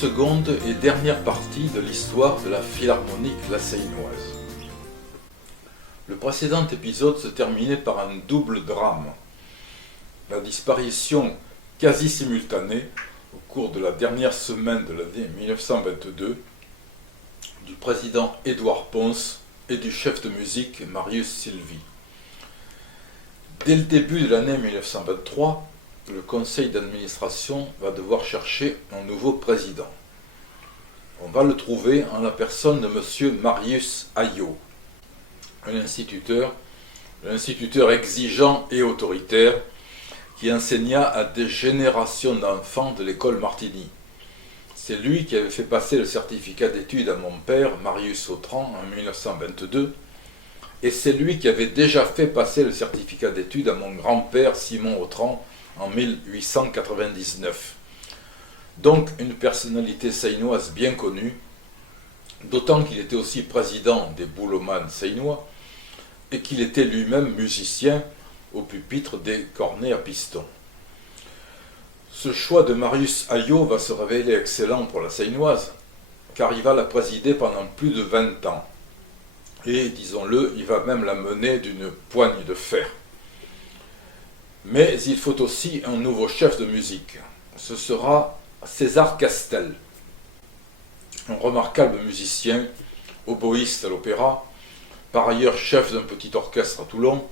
Seconde et dernière partie de l'histoire de la Philharmonique lassailloise. Le précédent épisode se terminait par un double drame. La disparition quasi simultanée, au cours de la dernière semaine de l'année 1922, du président Édouard Pons et du chef de musique Marius Silvy. Dès le début de l'année 1923, le conseil d'administration va devoir chercher un nouveau président. On va le trouver en la personne de M. Marius Ayau, un instituteur exigeant et autoritaire qui enseigna à des générations d'enfants de l'école Martigny. C'est lui qui avait fait passer le certificat d'études à mon père, Marius Autran, en 1922, et c'est lui qui avait déjà fait passer le certificat d'études à mon grand-père, Simon Autran, en 1899. Donc une personnalité seinoise bien connue, d'autant qu'il était aussi président des boulomanes seinois et qu'il était lui-même musicien au pupitre des cornets à piston. Ce choix de Marius Ayau va se révéler excellent pour la seinoise, car il va la présider pendant plus de 20 ans. Et, disons-le, il va même la mener d'une poigne de fer. Mais il faut aussi un nouveau chef de musique. Ce sera César Castel, un remarquable musicien, oboïste à l'opéra, par ailleurs chef d'un petit orchestre à Toulon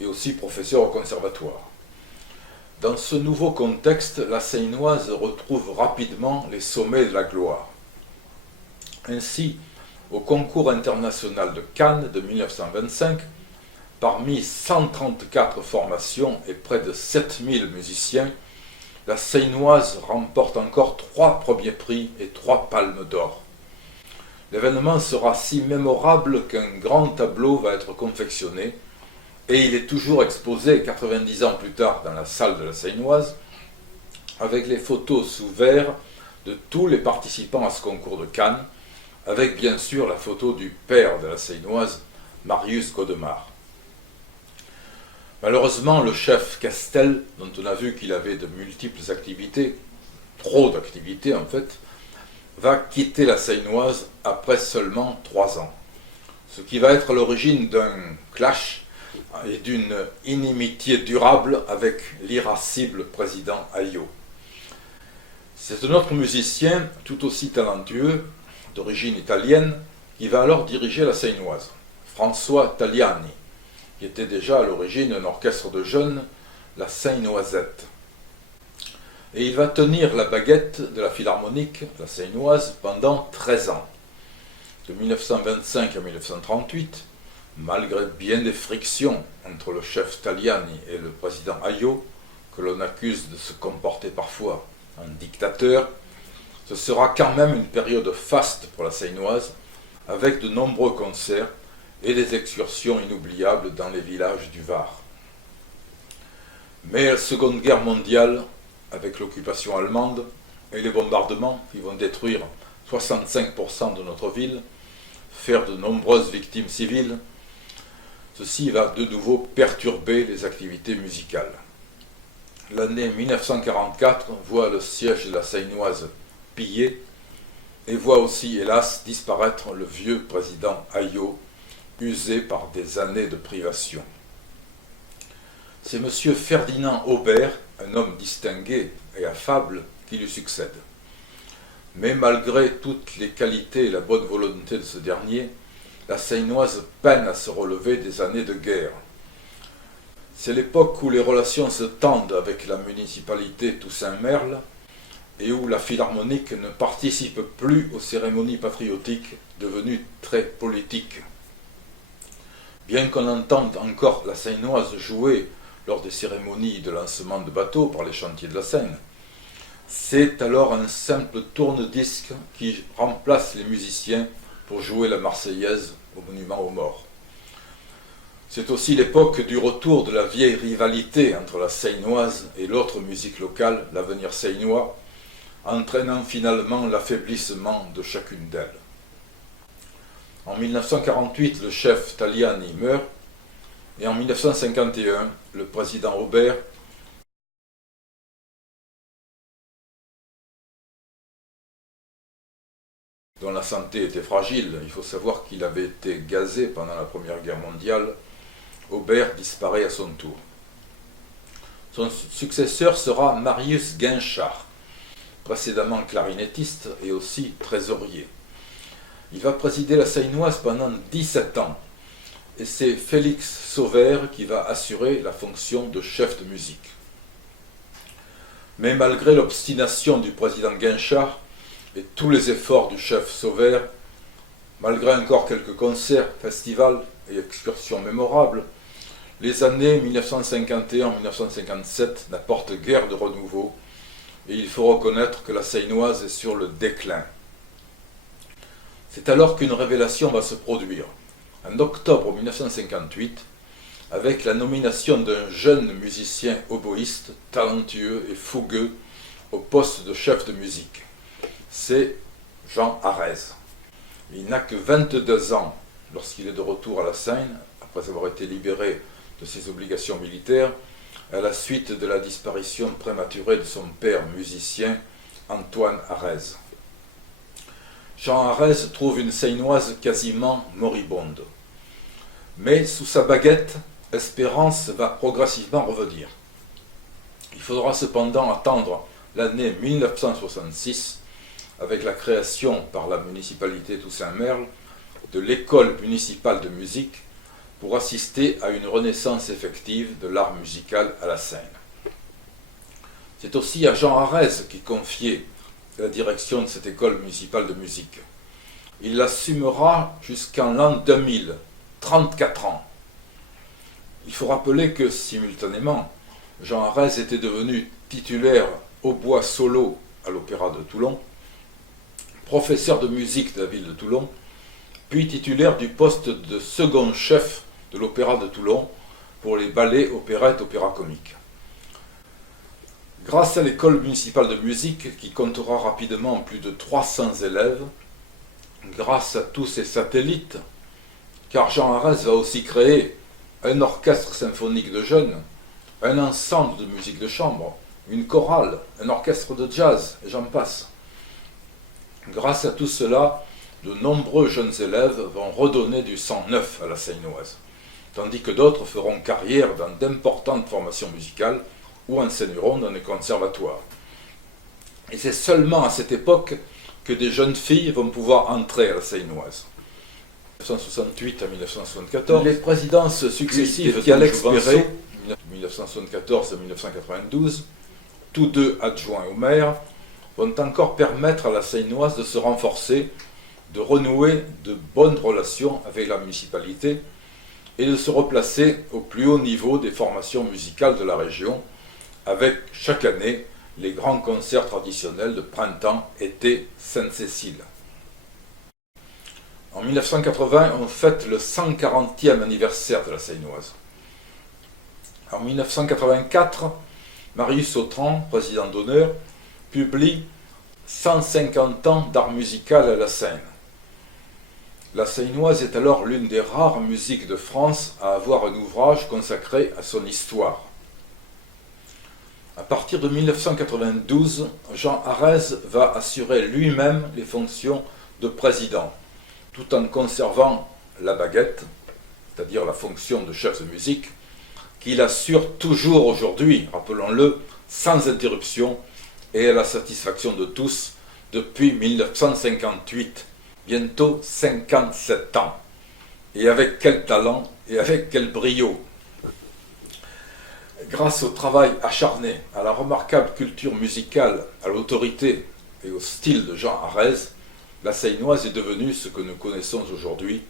et aussi professeur au conservatoire. Dans ce nouveau contexte, la seinoise retrouve rapidement les sommets de la gloire. Ainsi, au concours international de Cannes de 1925, parmi 134 formations et près de 7000 musiciens, la seinoise remporte encore 3 premiers prix et 3 palmes d'or. L'événement sera si mémorable qu'un grand tableau va être confectionné et il est toujours exposé 90 ans plus tard dans la salle de la seinoise avec les photos sous verre de tous les participants à ce concours de Cannes, avec bien sûr la photo du père de la seinoise, Marius Godemar. Malheureusement, le chef Castel, dont on a vu qu'il avait de multiples activités, trop d'activités en fait, va quitter la seinoise après seulement 3 ans. Ce qui va être à l'origine d'un clash et d'une inimitié durable avec l'irascible président Ayau. C'est un autre musicien, tout aussi talentueux, d'origine italienne, qui va alors diriger la seinoise, François Taliani, qui était déjà à l'origine un orchestre de jeunes, la Seinoisette. Et il va tenir la baguette de la Philharmonique, la seinoise, pendant 13 ans. De 1925 à 1938, malgré bien des frictions entre le chef Taliani et le président Ayau, que l'on accuse de se comporter parfois en dictateur, ce sera quand même une période faste pour la seinoise, avec de nombreux concerts et des excursions inoubliables dans les villages du Var. Mais la Seconde Guerre mondiale, avec l'occupation allemande et les bombardements qui vont détruire 65% de notre ville, faire de nombreuses victimes civiles, ceci va de nouveau perturber les activités musicales. L'année 1944 voit le siège de la seinoise pillé et voit aussi, hélas, disparaître le vieux président Ayau, usé par des années de privation. C'est M. Ferdinand Aubert, un homme distingué et affable, qui lui succède. Mais malgré toutes les qualités et la bonne volonté de ce dernier, la seinoise peine à se relever des années de guerre. C'est l'époque où les relations se tendent avec la municipalité Toussaint-Merle et où la Philharmonique ne participe plus aux cérémonies patriotiques devenues très politiques. Bien qu'on entende encore la seinoise jouer lors des cérémonies de lancement de bateaux par les chantiers de la Seine, c'est alors un simple tourne-disque qui remplace les musiciens pour jouer la Marseillaise au monument aux morts. C'est aussi l'époque du retour de la vieille rivalité entre la seinoise et l'autre musique locale, l'Avenir seinois, entraînant finalement l'affaiblissement de chacune d'elles. En 1948, le chef Taliani meurt, et en 1951, le président Aubert dont la santé était fragile. Il faut savoir qu'il avait été gazé pendant la Première Guerre mondiale. Aubert disparaît à son tour. Son successeur sera Marius Guinchard, précédemment clarinettiste et aussi trésorier. Il va présider la Seine-et-Oise pendant 17 ans, et c'est Félix Sauvert qui va assurer la fonction de chef de musique. Mais malgré l'obstination du président Guinchard et tous les efforts du chef Sauvert, malgré encore quelques concerts, festivals et excursions mémorables, les années 1951-1957 n'apportent guère de renouveau et il faut reconnaître que la Seine-et-Oise est sur le déclin. C'est alors qu'une révélation va se produire. En octobre 1958, avec la nomination d'un jeune musicien oboïste, talentueux et fougueux, au poste de chef de musique. C'est Jean Arez. Il n'a que 22 ans lorsqu'il est de retour à la Seine, après avoir été libéré de ses obligations militaires, à la suite de la disparition prématurée de son père musicien, Antoine Arez. Jean Arez trouve une Seine-et-Oise quasiment moribonde. Mais sous sa baguette, Espérance va progressivement revenir. Il faudra cependant attendre l'année 1966, avec la création par la municipalité Toussaint-Merle de l'école municipale de musique, pour assister à une renaissance effective de l'art musical à la Seine. C'est aussi à Jean Arez qui confiait la direction de cette école municipale de musique. Il l'assumera jusqu'en l'an 2000, 34 ans. Il faut rappeler que, simultanément, Jean Arez était devenu titulaire hautbois solo à l'Opéra de Toulon, professeur de musique de la ville de Toulon, puis titulaire du poste de second chef de l'Opéra de Toulon pour les ballets, opérettes, opéras comiques. Grâce à l'école municipale de musique, qui comptera rapidement plus de 300 élèves, grâce à tous ses satellites, car Jean Arez va aussi créer un orchestre symphonique de jeunes, un ensemble de musique de chambre, une chorale, un orchestre de jazz, et j'en passe. Grâce à tout cela, de nombreux jeunes élèves vont redonner du sang neuf à la Seine-et-Oise, tandis que d'autres feront carrière dans d'importantes formations musicales ou enseigneront dans les conservatoires. Et c'est seulement à cette époque que des jeunes filles vont pouvoir entrer à la Seine-et-Oise. 1968 à 1974, les présidences successives d'Alex Perret, 1974 à 1992, tous deux adjoints au maire, vont encore permettre à la Seine-et-Oise de se renforcer, de renouer de bonnes relations avec la municipalité et de se replacer au plus haut niveau des formations musicales de la région, avec chaque année les grands concerts traditionnels de printemps, été, Sainte-Cécile. En 1980, on fête le 140e anniversaire de la Seine-et-Oise. En 1984, Marius Autran, président d'honneur, publie 150 ans d'art musical à la Seine. La Seine-et-Oise est alors l'une des rares musiques de France à avoir un ouvrage consacré à son histoire. À partir de 1992, Jean Arez va assurer lui-même les fonctions de président, tout en conservant la baguette, c'est-à-dire la fonction de chef de musique, qu'il assure toujours aujourd'hui, rappelons-le, sans interruption et à la satisfaction de tous depuis 1958, bientôt 57 ans. Et avec quel talent et avec quel brio! Grâce au travail acharné, à la remarquable culture musicale, à l'autorité et au style de Jean Arez, la Seine-et-Oise est devenue ce que nous connaissons aujourd'hui,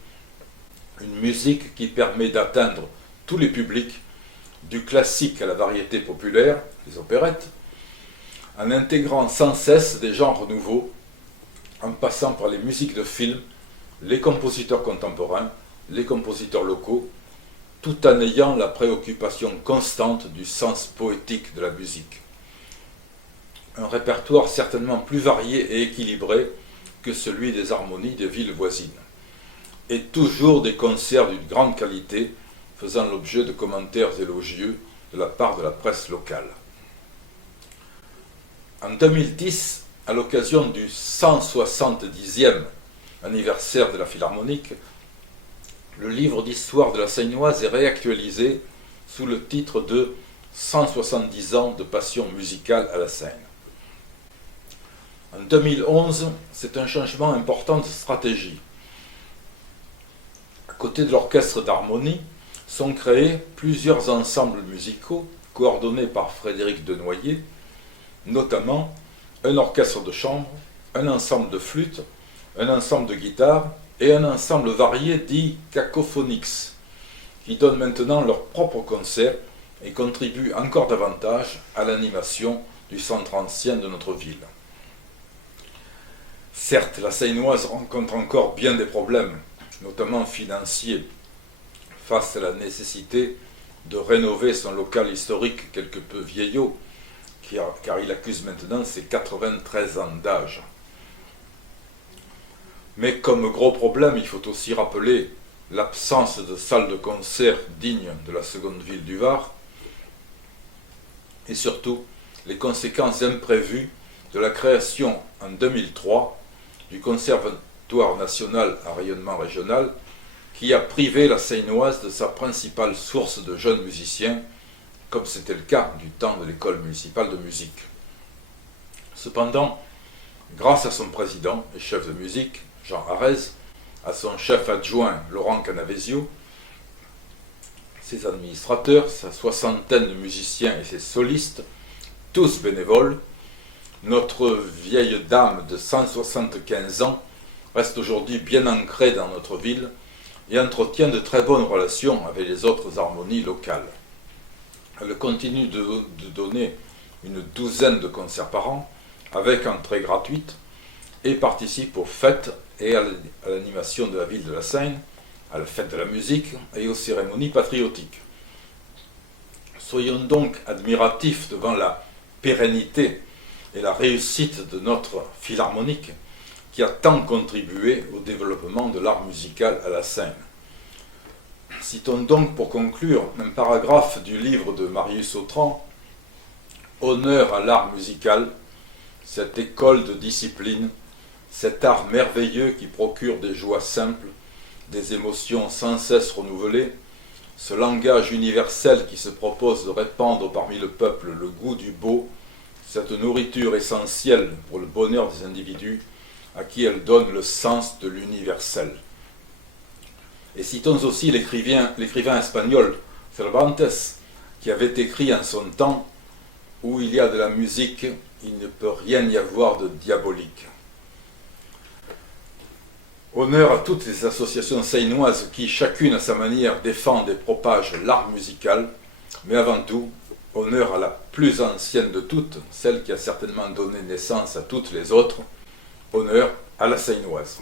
une musique qui permet d'atteindre tous les publics, du classique à la variété populaire, les opérettes, en intégrant sans cesse des genres nouveaux, en passant par les musiques de film, les compositeurs contemporains, les compositeurs locaux, tout en ayant la préoccupation constante du sens poétique de la musique. Un répertoire certainement plus varié et équilibré que celui des harmonies des villes voisines, et toujours des concerts d'une grande qualité, faisant l'objet de commentaires élogieux de la part de la presse locale. En 2010, à l'occasion du 170e anniversaire de la Philharmonique, le livre d'histoire de la Seine-et-Oise est réactualisé sous le titre de 170 ans de passion musicale à la Seine. En 2011, c'est un changement important de stratégie. À côté de l'orchestre d'harmonie, sont créés plusieurs ensembles musicaux coordonnés par Frédéric Denoyer, notamment un orchestre de chambre, un ensemble de flûtes, un ensemble de guitares et un ensemble varié dit Cacophonix, qui donnent maintenant leur propre concert et contribuent encore davantage à l'animation du centre ancien de notre ville. Certes, la Seine-et-Oise rencontre encore bien des problèmes, notamment financiers, face à la nécessité de rénover son local historique quelque peu vieillot, car il accuse maintenant ses 93 ans d'âge. Mais comme gros problème, il faut aussi rappeler l'absence de salles de concert dignes de la seconde ville du Var, et surtout les conséquences imprévues de la création en 2003 du Conservatoire national à rayonnement régional, qui a privé la Seine-et-Oise de sa principale source de jeunes musiciens, comme c'était le cas du temps de l'école municipale de musique. Cependant, grâce à son président et chef de musique, Jean Arez, à son chef adjoint, Laurent Canavesio, ses administrateurs, sa soixantaine de musiciens et ses solistes, tous bénévoles, notre vieille dame de 175 ans reste aujourd'hui bien ancrée dans notre ville et entretient de très bonnes relations avec les autres harmonies locales. Elle continue de donner une douzaine de concerts par an, avec entrée gratuite, et participe aux fêtes et à l'animation de la ville de la Seine, à la fête de la musique et aux cérémonies patriotiques. Soyons donc admiratifs devant la pérennité et la réussite de notre philharmonique, qui a tant contribué au développement de l'art musical à la Seine. Citons donc pour conclure un paragraphe du livre de Marius Autran, « Honneur à l'art musical, cette école de discipline, cet art merveilleux qui procure des joies simples, des émotions sans cesse renouvelées, ce langage universel qui se propose de répandre parmi le peuple le goût du beau, cette nourriture essentielle pour le bonheur des individus, à qui elle donne le sens de l'universel. » Et citons aussi l'écrivain espagnol Cervantes, qui avait écrit en son temps « Où il y a de la musique, il ne peut rien y avoir de diabolique ». Honneur à toutes les associations seinoises qui, chacune à sa manière, défendent et propagent l'art musical, mais avant tout, honneur à la plus ancienne de toutes, celle qui a certainement donné naissance à toutes les autres, honneur à la Seine-et-Oise.